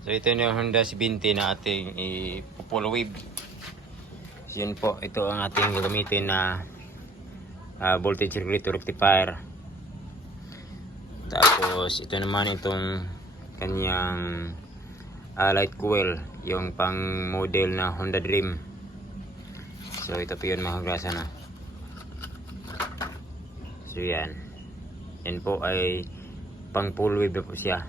So ito yung Honda C20 na ating i-full wave. So yan po, ito ang ating gagamitin na voltage regulator rectifier. Tapos ito naman itong kanyang light coil, yung pang model na Honda Dream. So ito po yun mga grasa na. So yan. Yan po ay pang full wave na po siya.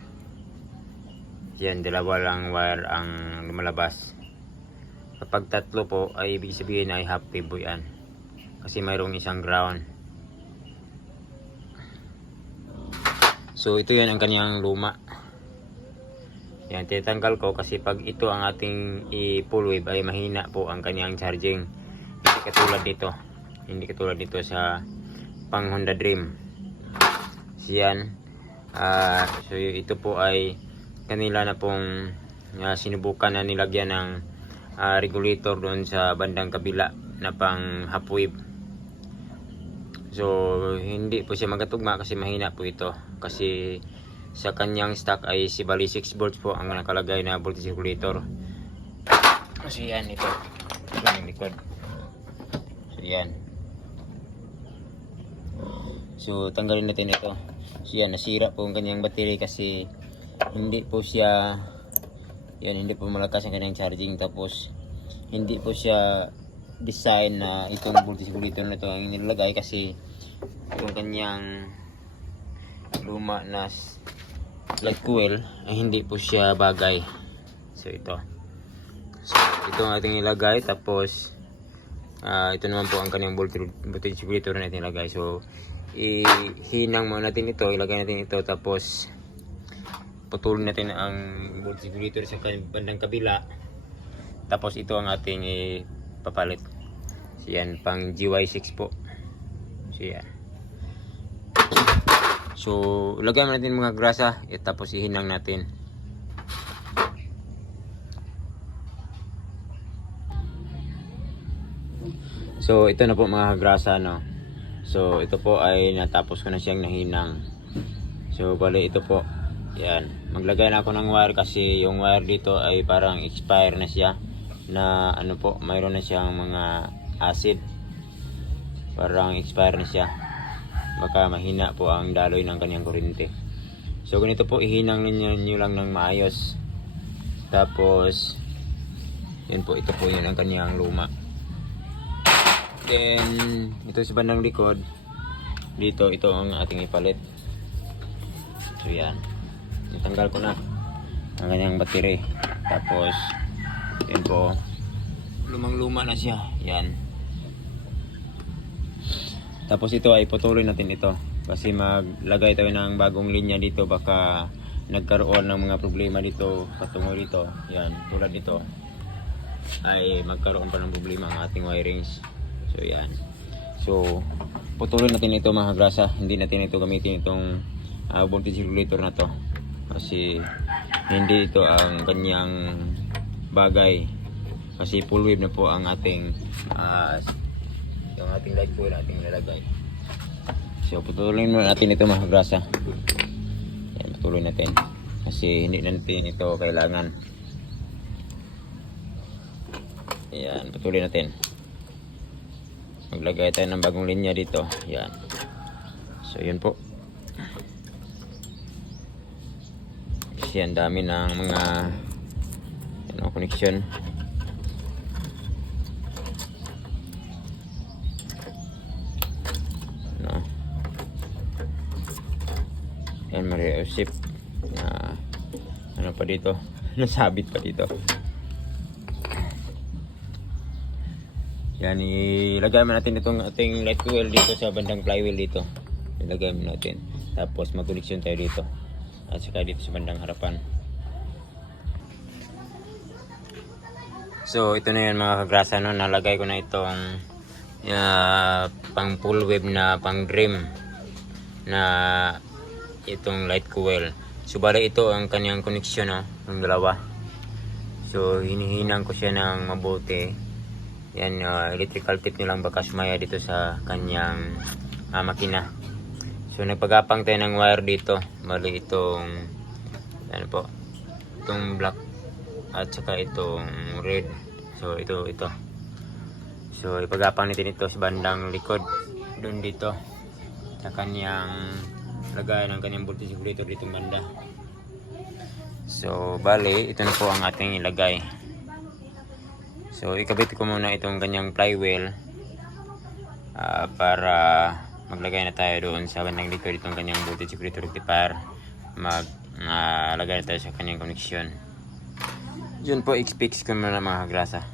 Yan, dalawa lang wire ang lumalabas. Kapag tatlo po ay ibig sabihin ay half wave po yan. Kasi mayroong isang ground. So ito yan ang kanyang luma. Yan, tinatanggal ko kasi pag ito ang ating i-full wave ay mahina po ang kanyang charging. Hindi katulad dito sa pang Honda Dream. So yan. So ito po ay kanila na pong sinubukan na nilagyan ng regulator doon sa bandang kabila na pang half wave. So hindi po siya magatugma kasi mahina po ito. Kasi sa kanyang stock ay si bali 6 volts po ang nakalagay na voltage regulator. So yan ito. Yung likod. So yan. So tanggalin natin ito. So yan, nasira po ang kanyang battery kasi hindi po siya hindi po malakas ang kanyang charging. Tapos hindi po siya design na itong voltage regulator na ito ang nilalagay kasi yung kanyang luma na light coil ay hindi po siya bagay. So ito ang ating ilagay. Tapos ito naman po ang kanyang voltage regulator na ating ilagay. So ihinang muna natin ito, ilagay natin ito, tapos putulin natin ang voltage regulator sa bandang kabila. Tapos ito ang ating ipapalit. So yan, pang GY6 po. So yan. So ilagay natin mga grasa tapos ihinang natin. So ito na po mga grasa, no. So ito po ay natapos ko na siyang nahinang. So bali ito po. Yan, maglagay na ako ng wire kasi yung wire dito ay parang expire na siya, na ano po, mayroon na siyang mga acid, parang expire na siya, baka mahina po ang daloy ng kanyang kuryente. So ganito po, ihinang ninyo lang ng maayos. Tapos yan po, ito po yun ang kanyang luma. Then ito sa bandang likod dito, ito ang ating ipalit. So yan, itanggal ko na ang kanyang battery. Tapos yan po, lumang luma na siya. Yan. Tapos ito ay putulin natin ito kasi maglagay tayo ng bagong linya dito, baka nagkaroon ng mga problema dito patungo dito. Yan, tulad dito ay magkaroon pa ng problema ang ating wirings. So yan, so putulin natin ito mga grasa. Hindi natin ito gamitin itong voltage regulator na to kasi hindi ito ang kanyang bagay, kasi full wave na po ang ating yung ating light coil natin nilalagay. So putulin muna natin ito mga grasa. Yan, putulin natin kasi hindi natin ito kailangan. Yan, putulin natin. Maglagay tayo ng bagong linya dito. Yan. So yun po. Kasi ang dami ng mga connection. Yan, mariusip na ano pa dito, nasabit pa dito. Yan, ilagay mo natin itong ating light coil dito sa bandang flywheel dito. Ilagay mo natin. Tapos mag-connection tayo dito. At saka dito sa bandang harapan. So ito na yun mga kagrasa, no. Nalagay ko na itong pang full wave na pang Dream na itong light coil. So bali ito ang kanyang connection, no, ng dalawa. So hinihinang ko siya ng mabuti. Yan, electrical tape nilang baka sumaya dito sa kanyang makina. So nagpagapang tayo ng wire dito. Bali itong ano po, itong black at saka itong red. So ito. So ipagapang natin ito sa bandang likod doon dito sa kanyang lagay ng kanyang voltage regulator dito banda. So bali ito na po ang ating ilagay. So ikabit ko muna itong kanyang flywheel para maglagay na tayo doon sa bandang likod itong kanyang voltage regulator rectifier. Lagay na tayo sa kanyang connection. Yun po, i-fix ko muna mga kagrasa.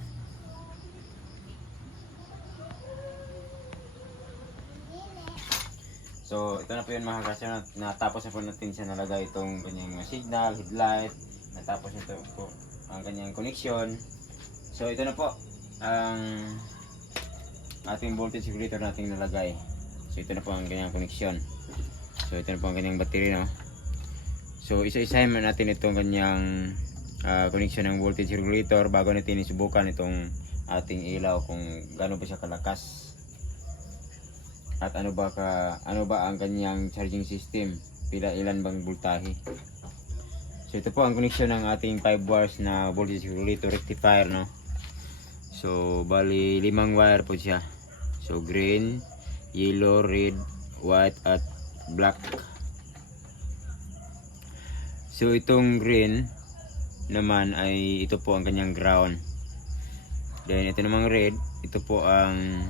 So ito na po yun mga kagrasa. Natapos na po natin siya nalagay itong kanyang signal, headlight. Natapos ito po ang kanyang connection. So ito na po ang ating voltage regulator nating nalagay. So ito na po ang kanyang connection. So ito na po ang kanyang battery, no. So isa-isahin natin itong kanyang connection ng voltage regulator bago natin isubukan itong ating ilaw kung gaano ba siya kalakas at ano ba ang kanyang charging system, ilan bang voltahe. So ito po ang connection ng ating 5 wires na voltage regulator rectifier, no. So bali 5 wire po siya. So green, yellow, red, white at black. So itong green naman ay ito po ang kanyang ground. Then ito namang red, ito po ang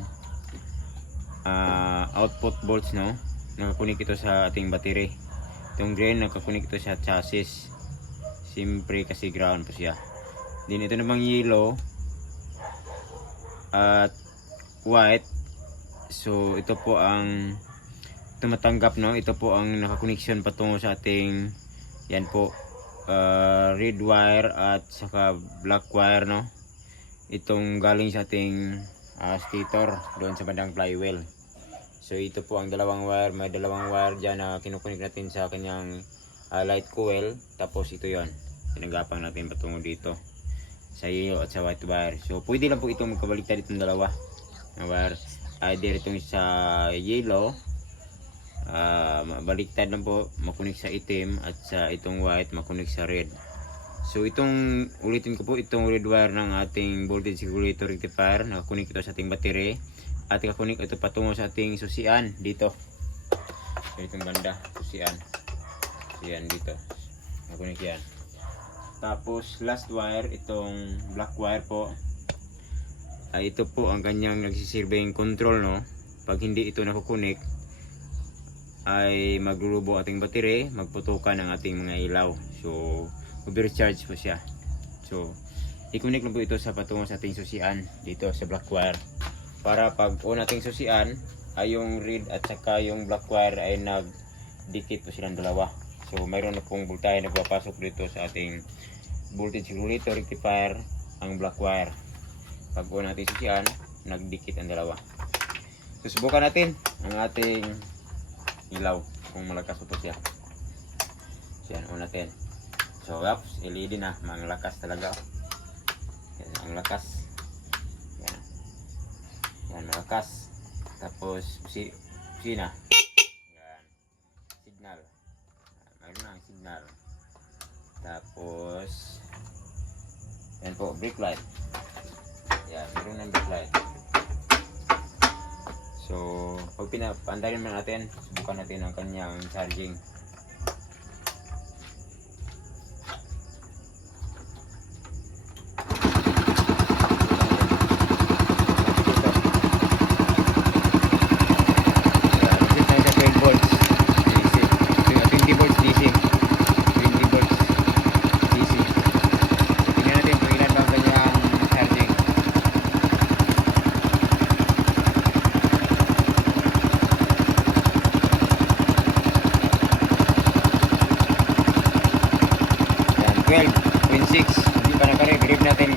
output volts, no. Nakakunik ito sa ating battery. Itong green nakakunik ito sa chassis. Siyempre kasi ground po siya. Then ito namang yellow at white. So ito po ang tumatanggap, no. Ito po ang nakakoneksyon patungo sa ating yan po red wire at saka black wire, no. Itong galing sa ating stator doon sa bandang flywheel. So ito po ang dalawang wire, may dalawang wire dyan na kinukunik natin sa kanyang light coil. Tapos ito yon, pinagapang natin patungo dito sa yellow at sa white wire. So pwede lang po itong magkabaliktad itong dalawa na wire. Either itong sa yellow baliktad lang po, makunik sa itim, at sa itong white makunik sa red. So itong ulitin ko po, itong red wire ng ating voltage regulator rectifier, nakakunik ito sa ating battery at nakakunik ito patungo sa ating susian dito. So itong banda, susian dito, nakakunik yan. Tapos last wire, itong black wire po, ay ito po ang kanyang nagsisilbing control, no. Pag hindi ito nakukunik ay maglulubo ating battery, magputukan ang ating mga ilaw. So overcharge po siya. So i-connect lang po ito sa patungo sa ating susian dito sa black wire, para pag on ating susian ay yung red at saka yung black wire ay nagdikit po silang dalawa. So mayroon na pong voltahe na papasok dito sa ating voltage regulator rectifier, ang black wire. Pag on natin susian, nagdikit ang dalawa. So subukan natin ang ating ilaw kung malakas po siya. So yan, on natin. So ups, LED na, malakas talaga. Yan, ang lakas. Yan, malakas. Tapos kusina. Yan, signal. Mayroon na ang signal. Tapos yan po, brake light. Yan, mayroon na ang brake light. So pag pinapandarin mo natin, subukan natin ang kanyang charging. Hindi pa nakarib, grip natin